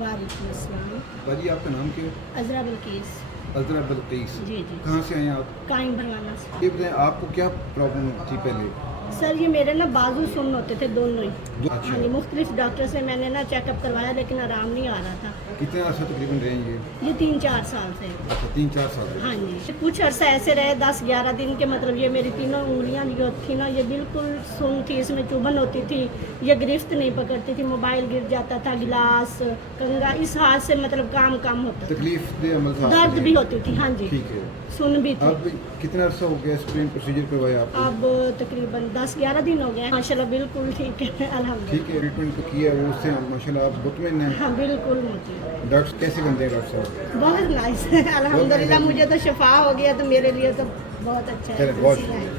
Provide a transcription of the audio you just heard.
वालेकुम अस्सलाम। बाजी आपका नाम क्या है? अज़रा बल्कीस। अज़रा बल्कीस। जी जी। कहाँ से आए हैं आप? कायम भरवाना से। ये बताएं आपको क्या प्रॉब्लम थी पहले? सर ये मेरे ना बाजू सुन्न होते थे दोनों ही। अच्छा। हाँ जी, मुख्तलिफ डॉक्टर से मैंने ना चेकअप करवाया लेकिन आराम नहीं आ रहा था। कितने अर्सा तकरीबन रहेंगे? ये 3-4 साल से। अच्छा 3-4 साल से। हाँ जी, कुछ अरसा ऐसे रहे 10-11 दिन के, मतलब ये मेरी तीनों उंगलियां जो थी ना ये बिल्कुल सुन्न थी, इसमें चुभन होती थी, ये गिरफ्त नहीं पकड़ती थी, मोबाइल गिर जाता था, गिलास कंगा, इस हाथ से मतलब काम होता था। तकलीफ दे अमल था? दर्द भी होती थी। हाँ जी, ठीक है। सुन भी थी। अब कितना अर्सा हो गया स्क्रीन प्रोसीजर करवाया आपको? अब तकरीबन 10-11 दिन हो गए। माशाल्लाह बिल्कुल ठीक है, अल्हम्दुलिल्लाह। ठीक है, ट्रीटमेंट तो किया है उससे माशाल्लाह आप मुतमईन हैं? हाँ बिल्कुल मुझे डॉक्टर कैसे बनते हैं डॉक्टर साहब? बहुत नाइस है, अल्हम्दुलिल्लाह। मुझे तो शिफा हो गया तो मेरे लिए तो बहुत अच्छा है। चलिए, बहुत शुक्रिया।